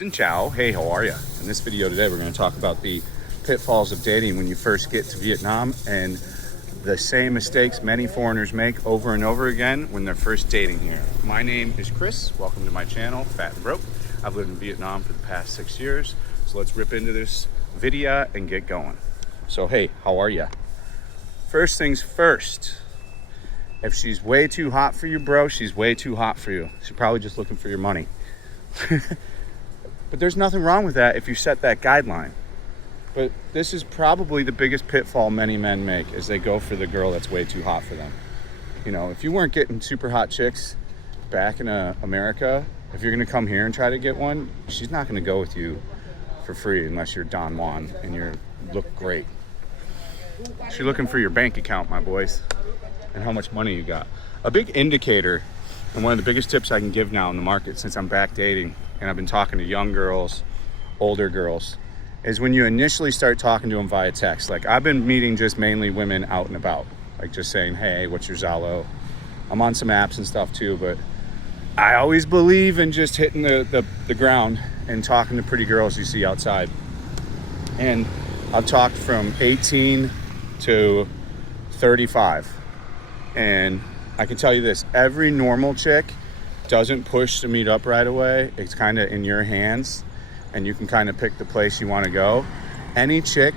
Xin Chào, hey, how are you? In this video today, we're going to talk about the pitfalls of dating when you first get to Vietnam and the same mistakes many foreigners make over and over again when they're first dating here. My name is Chris. Welcome to my channel, Fat and Broke. I've lived in Vietnam for the past 6 years. So let's rip into this video and get going. So, hey, how are you? First things first. If she's way too hot for you, bro, she's way too hot for you. She's probably just looking for your money. But there's nothing wrong with that if you set that guideline. But this is probably the biggest pitfall many men make, is they go for the girl that's way too hot for them. You know, if you weren't getting super hot chicks back in America, if you're gonna come here and try to get one, she's not gonna go with you for free unless you're Don Juan and you look great. She's looking for your bank account, my boys, and how much money you got. A big indicator, and one of the biggest tips I can give now in the market since I'm back dating, and I've been talking to young girls, older girls, is when you initially start talking to them via text. Like, I've been meeting just mainly women out and about, like just saying, hey, what's your Zalo? I'm on some apps and stuff too, but I always believe in just hitting the ground and talking to pretty girls you see outside. And I've talked from 18 to 35. And I can tell you this, every normal chick doesn't push to meet up right away. It's kind of in your hands and you can kind of pick the place you want to go. Any chick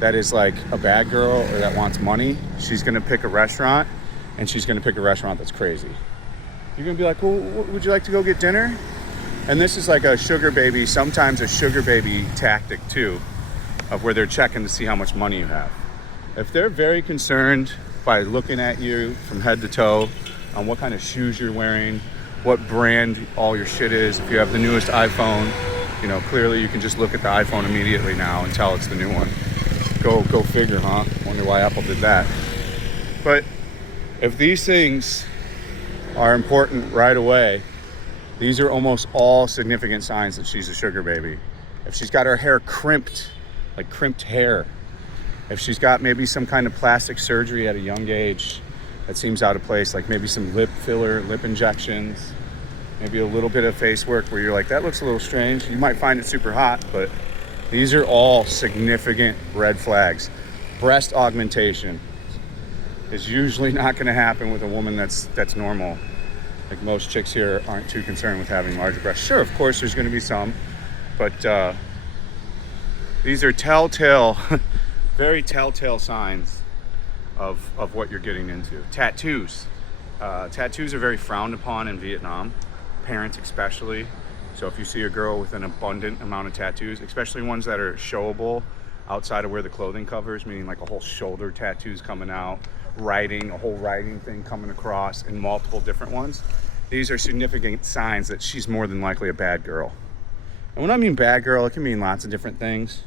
that is like a bad girl or that wants money, she's going to pick a restaurant, and she's going to pick a restaurant that's crazy. You're going to be like, well, would you like to go get dinner? And this is like a sugar baby, sometimes a sugar baby tactic too, of where they're checking to see how much money you have. If they're very concerned by looking at you from head to toe on what kind of shoes you're wearing, what brand all your shit is. If you have the newest iPhone, you know, clearly you can just look at the iPhone immediately now and tell it's the new one. Go figure, huh? Wonder why Apple did that. But if these things are important right away, these are almost all significant signs that she's a sugar baby. If she's got her hair crimped, like crimped hair, if she's got maybe some kind of plastic surgery at a young age that seems out of place, like maybe some lip filler, lip injections, maybe a little bit of face work where you're like, that looks a little strange. You might find it super hot, but these are all significant red flags. Breast augmentation is usually not gonna happen with a woman that's normal. Like, most chicks here aren't too concerned with having larger breasts. Sure, of course there's gonna be some, but these are telltale, very telltale signs of what you're getting into. Tattoos. Tattoos are very frowned upon in Vietnam, parents especially. So if you see a girl with an abundant amount of tattoos, especially ones that are showable outside of where the clothing covers, meaning like a whole shoulder tattoos coming out, writing, a whole writing thing coming across, and multiple different ones, these are significant signs that she's more than likely a bad girl. And when I mean bad girl, it can mean lots of different things.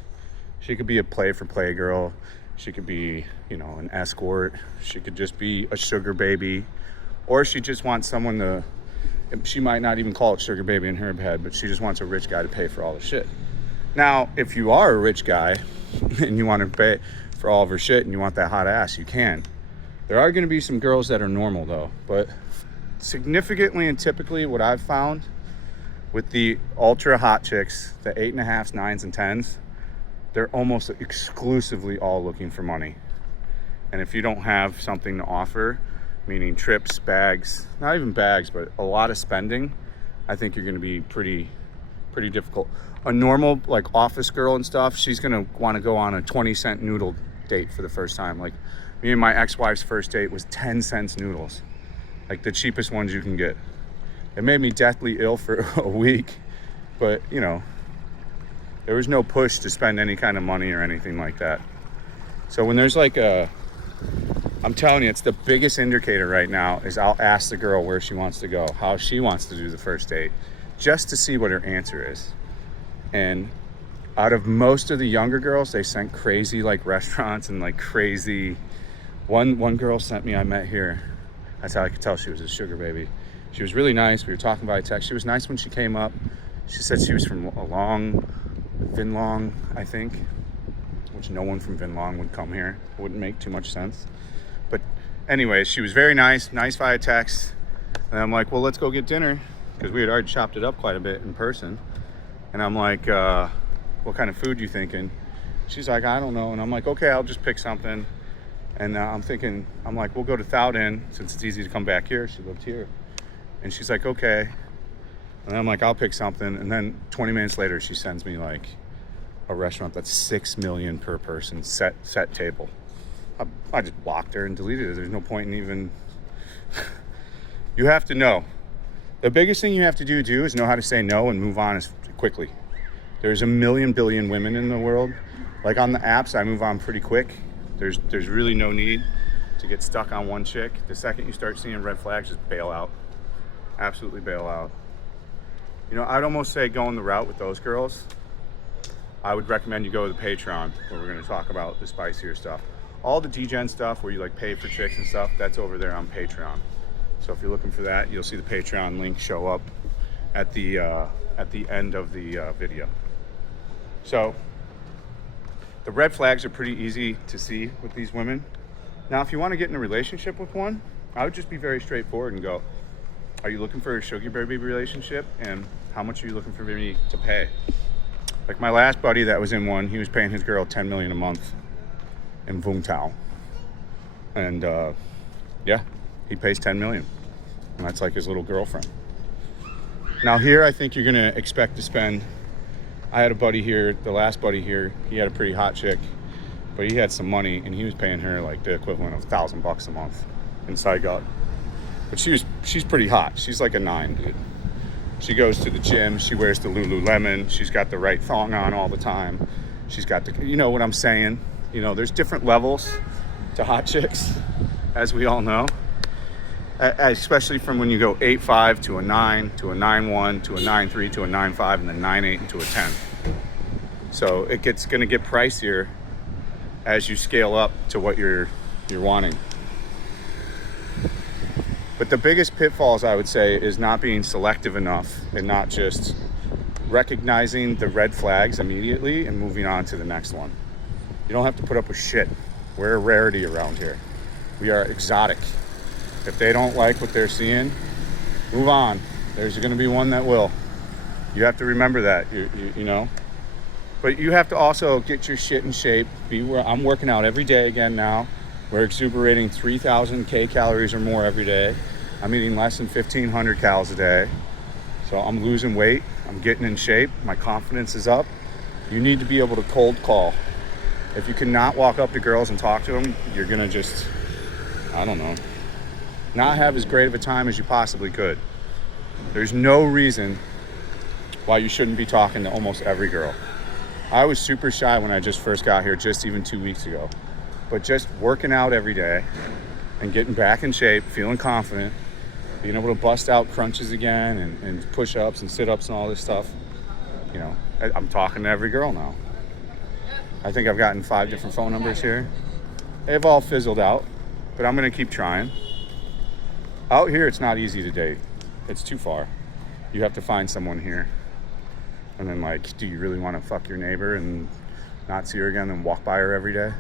She could be a play girl. She could be, you know, an escort. She could just be a sugar baby. Or she just wants someone to, she might not even call it sugar baby in her head, but she just wants a rich guy to pay for all the shit. Now, if you are a rich guy and you want to pay for all of her shit and you want that hot ass, you can. There are going to be some girls that are normal though, but significantly and typically what I've found with the ultra hot chicks, the 8.5s, 9s, and 10s, they're almost exclusively all looking for money. And if you don't have something to offer, meaning trips, bags, not even bags, but a lot of spending, I think you're gonna be pretty difficult. A normal, like, office girl and stuff, she's gonna wanna go on a 20-cent noodle date for the first time. Like, me and my ex-wife's first date was 10 cents noodles. Like, the cheapest ones you can get. It made me deathly ill for a week, but, you know, there was no push to spend any kind of money or anything like that. So when there's like I'm telling you, it's the biggest indicator right now is I'll ask the girl where she wants to go, how she wants to do the first date, just to see what her answer is. And out of most of the younger girls, they sent crazy like restaurants and like crazy. One girl sent me, I met here. That's how I could tell she was a sugar baby. She was really nice. We were talking by text. She was nice when she came up. She said she was from Vinh Long, I think, which no one from Vinh Long would come here. It wouldn't make too much sense. But anyways, she was very nice via text. And I'm like, well, let's go get dinner, because we had already chopped it up quite a bit in person. And I'm like, what kind of food you thinking? She's like, I don't know. And I'm like, okay, I'll just pick something. And I'm like, we'll go to Thowden since it's easy to come back here. She lived here. And she's like, okay. And I'm like, I'll pick something. And then 20 minutes later, she sends me like a restaurant that's $6 million per person, set table. I just blocked her and deleted it. There's no point in even. You have to know. The biggest thing you have to do is know how to say no and move on as quickly. There's a million billion women in the world. Like on the apps, I move on pretty quick. There's really no need to get stuck on one chick. The second you start seeing red flags, just bail out. Absolutely bail out. You know, I'd almost say going the route with those girls, I would recommend you go to the Patreon, where we're going to talk about the spicier stuff. All the degen stuff where you like pay for chicks and stuff, that's over there on Patreon. So if you're looking for that, you'll see the Patreon link show up at the end of the video. So the red flags are pretty easy to see with these women. Now, if you want to get in a relationship with one, I would just be very straightforward and go, are you looking for a sugar baby relationship? And how much are you looking for me to pay? Like my last buddy that was in one, he was paying his girl $10 million a month in Vung Tau. And yeah, he pays $10 million. And that's like his little girlfriend. Now here, I think you're gonna expect to spend, I had a buddy here, the last buddy here, he had a pretty hot chick, but he had some money and he was paying her like the equivalent of $1,000 a month in Saigon. But she's pretty hot. She's like a 9, dude. She goes to the gym. She wears the Lululemon. She's got the right thong on all the time. She's got the, you know what I'm saying? You know, there's different levels to hot chicks, as we all know. Especially from when you go 8'5" to a 9, to a 9'1", to a 9'3", to a 9'5", and then 9'8", and to a 10. So it's gonna get pricier as you scale up to what you're wanting. But the biggest pitfalls, I would say, is not being selective enough and not just recognizing the red flags immediately and moving on to the next one. You don't have to put up with shit. We're a rarity around here. We are exotic. If they don't like what they're seeing, move on. There's going to be one that will. You have to remember that, you know. But you have to also get your shit in shape. I'm working out every day again now. We're exuberating 3,000 calories or more every day. I'm eating less than 1,500 calories a day. So I'm losing weight. I'm getting in shape. My confidence is up. You need to be able to cold call. If you cannot walk up to girls and talk to them, you're going to just, I don't know, not have as great of a time as you possibly could. There's no reason why you shouldn't be talking to almost every girl. I was super shy when I just first got here, just even 2 weeks ago. But just working out every day and getting back in shape, feeling confident, being able to bust out crunches again and push-ups and sit-ups and all this stuff, you know, I'm talking to every girl now. I think I've gotten 5 different phone numbers here. They've all fizzled out, but I'm going to keep trying. Out here, it's not easy to date. It's too far. You have to find someone here. And then, like, do you really want to fuck your neighbor and not see her again and walk by her every day?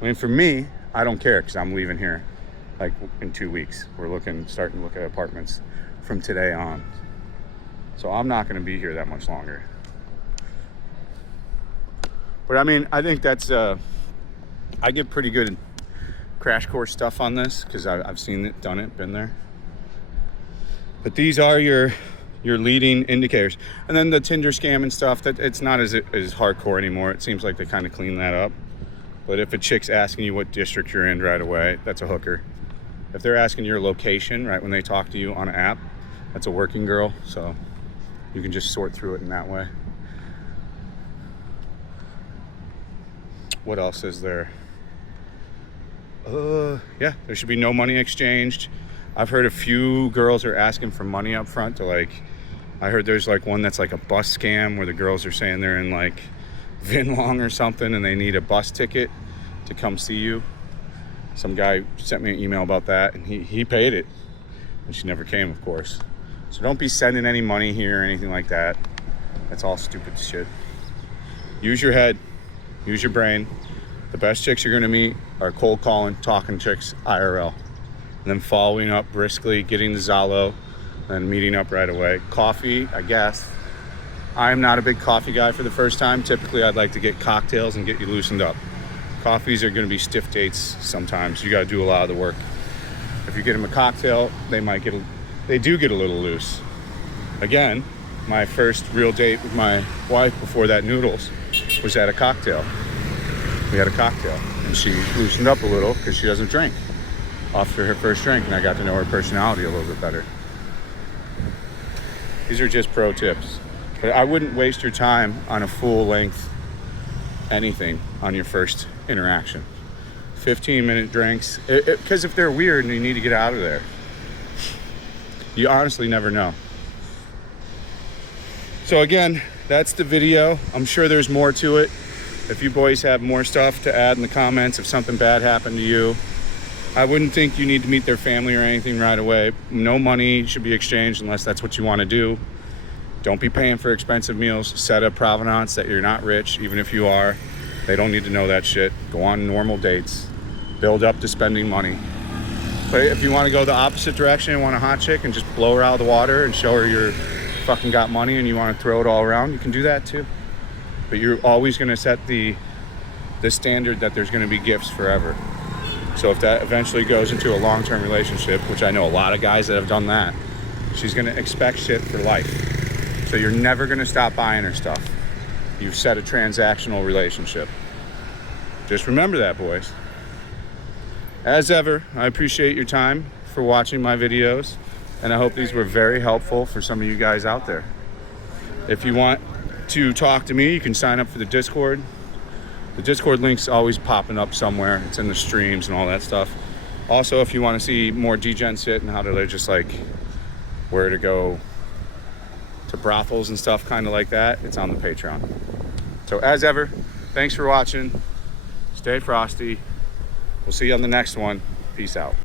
I mean, for me, I don't care because I'm leaving here like in 2 weeks. We're starting to look at apartments from today on. So I'm not going to be here that much longer. But I mean, I think that's, I get pretty good crash course stuff on this because I've seen it, done it, been there. But these are your leading indicators. And then the Tinder scam and stuff, that it's not as hardcore anymore. It seems like they kind of clean that up. But if a chick's asking you what district you're in right away, that's a hooker. If they're asking your location right when they talk to you on an app, that's a working girl. So you can just sort through it in that way. What else is there? Yeah, there should be no money exchanged. I've heard a few girls are asking for money up front to, like, I heard there's like one that's like a bus scam where the girls are saying they're in like Vinlong or something and they need a bus ticket to come see you. Some guy sent me an email about that and he paid it and she never came, of course. So don't be sending any money here or anything like that. That's all stupid shit. Use your head, use your brain. The best chicks you're gonna meet are cold calling, talking chicks IRL. And then following up briskly, getting the Zalo, and meeting up right away. Coffee, I guess. I'm not a big coffee guy for the first time. Typically, I'd like to get cocktails and get you loosened up. Coffees are going to be stiff dates sometimes. You got to do a lot of the work. If you get them a cocktail, they do get a little loose. Again, my first real date with my wife before that noodles was at a cocktail. We had a cocktail, and she loosened up a little because she doesn't drink after her first drink, and I got to know her personality a little bit better. These are just pro tips. But I wouldn't waste your time on a full length anything on your first interaction. 15-minute drinks, because if they're weird and you need to get out of there, you honestly never know. So again, that's the video. I'm sure there's more to it. If you boys have more stuff to add in the comments, if something bad happened to you, I wouldn't think you need to meet their family or anything right away. No money should be exchanged unless that's what you want to do. Don't be paying for expensive meals. Set a provenance that you're not rich, even if you are. They don't need to know that shit. Go on normal dates. Build up to spending money. But if you want to go the opposite direction and want a hot chick and just blow her out of the water and show her you're fucking got money and you want to throw it all around, you can do that too. But you're always going to set the standard that there's going to be gifts forever. So if that eventually goes into a long-term relationship, which I know a lot of guys that have done that, she's going to expect shit for life. So you're never going to stop buying her stuff. You've set a transactional relationship. Just remember that, boys. As ever, I appreciate your time for watching my videos, and I hope these were very helpful for some of you guys out there. If you want to talk to me, you can sign up for the Discord. The Discord link's always popping up somewhere. It's in the streams and all that stuff. Also, if you want to see more degen shit and how to just like where to go to brothels and stuff kind of like that, it's on the Patreon. So as ever, thanks for watching. Stay frosty. We'll see you on the next one. Peace out.